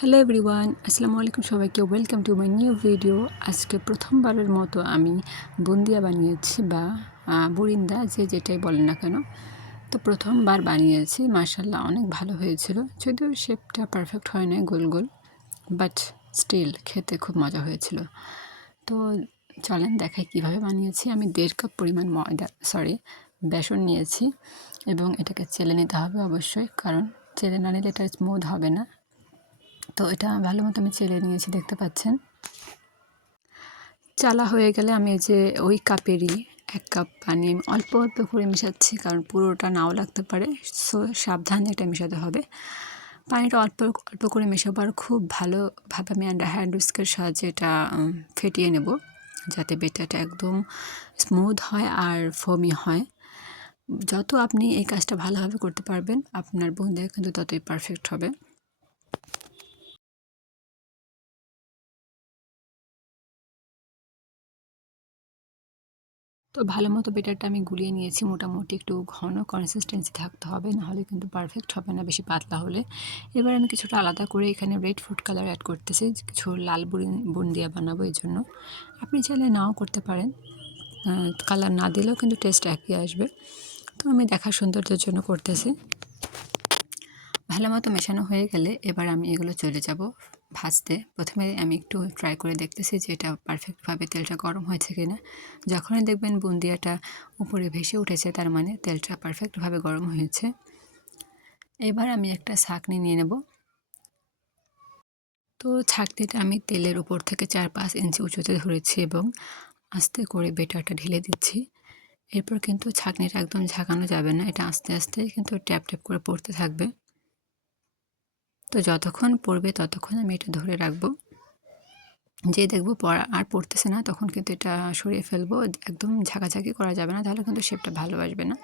Hello everyone, আসসালামু আলাইকুম সবাইকে। Welcome to my new video. আজকে প্রথমবারের মতো আমি বুন্দিয়া বানিয়েছি বা বুরিন্দা, যেটাই বলেন না কেন। তো প্রথমবার বানিয়েছি, মাশাআল্লাহ অনেক ভালো হয়েছিল। যদিও শেপটা পারফেক্ট হয় না, গোল গোল, বাট স্টিল খেতে খুব মজা হয়েছিল। তো চলেন দেখাই কিভাবে বানিয়েছি। আমি 1.5 কাপ পরিমাণ বেসন নিয়েছি এবং এটাকে চেলে নিতে হবে অবশ্যই, কারণ চেলে না নিলে এটা স্মুথ হবে না। তো এটা ভালো মতো আমি চেলে নিয়েছি, দেখতে পাচ্ছেন। চালা হয়ে গেলে আমি এই যে ওই কাপেরই 1 কাপ পানি আমি অল্প অল্প করে মেশাচ্ছি, কারণ পুরোটা নাও লাগতে পারে। সো সাবধানে এটা মেশাতে হবে। পানিটা অল্প অল্প করে মেশাবো আর খুব ভালোভাবে আমি হ্যান্ড উইস্কের সাহায্যে এটা ফেটিয়ে নেব, যাতে বেটারটা একদম স্মুথ হয় আর ফোমি হয়। যত আপনি এই কাজটা ভালোভাবে করতে পারবেন, আপনার বুন্দিয়া কিন্তু ততই পারফেক্ট হবে। তো ভালো মতো বেটারটা আমি গুলিয়ে নিয়েছি। মোটামুটি একটু ঘন কনসিস্টেন্সি থাকতে হবে, নাহলে কিন্তু পারফেক্ট হবে না বেশি পাতলা হলে। এবার আমি কিছুটা আলাদা করে এখানে রেড ফুড কালার অ্যাড করতেছি, কিছু লাল বুন্দিয়া বানাবো এই জন্য। আপনি চাইলে নাও করতে পারেন, কালার না দিলেও কিন্তু টেস্ট একই আসবে। তো আমি দেখার সৌন্দর্যের জন্য করতেছি। ভালো মতো মেশানো হয়ে গেলে এবার আমি এগুলো চলে যাব ভাজতে। প্রথমে আমি একটু ট্রাই করে দেখতেছি যে এটা পারফেক্টভাবে তেলটা গরম হয়েছে কিনা। যখনই দেখবেন বুন্দিয়াটা উপরে ভেসে উঠেছে, তার মানে তেলটা পারফেক্টভাবে গরম হয়েছে। এবার আমি একটা ছাঁকনি নিয়ে নেব। তো ছাঁকনিটা আমি তেলের উপর থেকে 4-5 ইঞ্চি উঁচুতে ধরেছি এবং আস্তে করে বেটারটা ঢেলে দিচ্ছি। এরপর কিন্তু ছাঁকনিটা একদম ঝাঁকানো যাবে না, এটা আস্তে আস্তে কিন্তু ট্যাপ ট্যাপ করে পড়তে থাকবে। তো যতক্ষণ পড়বে ততক্ষণ আমি এটা ধরে রাখবো। যে দেখবো পড়া আর পড়তেছে না, তখন কিন্তু এটা সরিয়ে ফেলবো। একদম ঝাঁকাঝাঁকি করা যাবে না, তাহলে কিন্তু শেপটা ভালো আসবে না।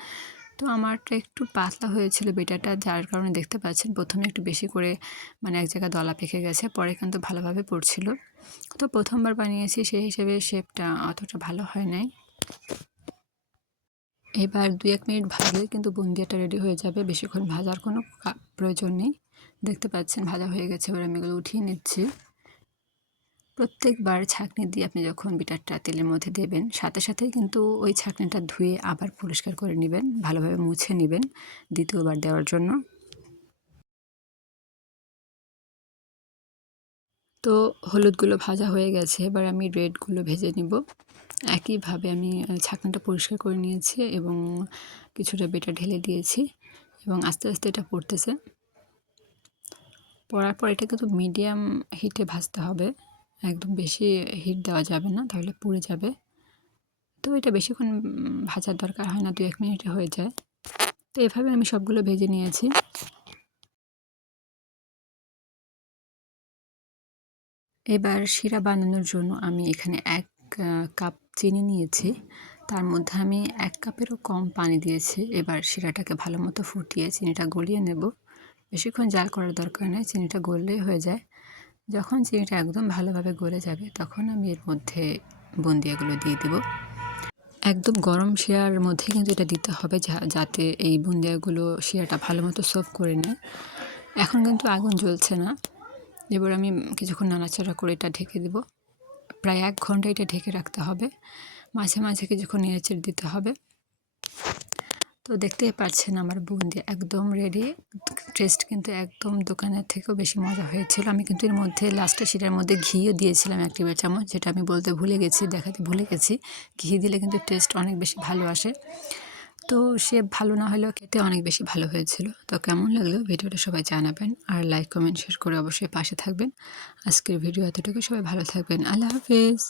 তো আমারটা একটু পাতলা হয়েছিল বেটারটা, যার কারণে দেখতে পাচ্ছেন প্রথমে একটু বেশি করে মানে এক জায়গায় দলা পেকে গেছে, পরে কিন্তু ভালোভাবে পড়ছিল। তো প্রথমবার বানিয়েছি, সেই হিসেবে শেপটা অতটা ভালো হয় নাই। এবার 2-1 মিনিট ভাজলে কিন্তু বুন্দিয়াটা রেডি হয়ে যাবে। বেশিক্ষণ ভাজার কোনো প্রয়োজন নেই। দেখতে পাচ্ছেন ভাজা হয়ে গেছে। এবার আমি এগুলো উঠিয়ে নিচ্ছি। প্রত্যেকবার ছাঁকনি দিয়ে আপনি যখন বেটারটা তেলের মধ্যে দেবেন, সাথে সাথেই কিন্তু ওই ছাঁকনিটা ধুয়ে আবার পরিষ্কার করে নেবেন, ভালোভাবে মুছে নেবেন দ্বিতীয়বার দেওয়ার জন্য। তো হলুদগুলো ভাজা হয়ে গেছে, এবার আমি রেডগুলো ভেজে নিব। একইভাবে আমি ছাঁকনিটা পরিষ্কার করে নিয়েছি এবং কিছুটা বেটার ঢেলে দিয়েছি এবং আস্তে আস্তে এটা পড়তেছে। পড়ার পর এটা কিন্তু মিডিয়াম হিটে ভাজতে হবে, একদম বেশি হিট দেওয়া যাবে না, তাহলে পুড়ে যাবে। তো এটা বেশিক্ষণ ভাজার দরকার হয় না, 2-1 মিনিটে হয়ে যায়। তো এভাবে আমি সবগুলো ভেজে নিয়েছি। এবার শিরা বানানোর জন্য আমি এখানে 1 কাপ চিনি নিয়েছি। তার মধ্যে আমি 1 কাপেরও কম পানি দিয়েছি। এবার শিরাটাকে ভালো মতো ফুটিয়ে চিনিটা গলিয়ে নেব। বেশিক্ষণ জাল করার দরকার নেই, চিনিটা গললেই হয়ে যায়। যখন চিনিটা একদম ভালোভাবে গলে যাবে, তখন আমি এর মধ্যে বুন্দিয়াগুলো দিয়ে দেব। একদম গরম শিরার মধ্যে কিন্তু এটা দিতে হবে, যাতে এই বুন্দিয়াগুলো শিরাটা ভালো মতো সোক করে নেয়। এখন কিন্তু আগুন জ্বলছে না। এবার আমি কিছুক্ষণ নাড়াচাড়া করে এটা ঢেকে দেব। প্রায় 1 ঘন্টা এটা ঢেকে রাখতে হবে। মাঝে মাঝে কিছুক্ষণ নেড়েচেড়ে দিতে হবে। তো দেখতেই পাচ্ছেন আমার বুন্দিয়া একদম রেডি। টেস্ট কিন্তু একদম দোকানের থেকেও বেশি মজা হয়েছিল। আমি কিন্তু এর মধ্যে লাস্টে শিরার মধ্যে ঘিও দিয়েছিলাম 1 টেবিল চামচ, যেটা আমি বলতে ভুলে গেছি, দেখাতে ভুলে গেছি। ঘি দিলে কিন্তু টেস্ট অনেক বেশি ভালো আসে। তো শেপ ভালো না হলেও খেতে অনেক বেশি ভালো হয়েছিল। তো কেমন লাগলো ভিডিওটা সবাই জানাবেন, আর লাইক কমেন্ট শেয়ার করে অবশ্যই পাশে থাকবেন। আজকের ভিডিও এতটুকু, সবাই ভালো থাকবেন। আল্লাহ হাফেজ।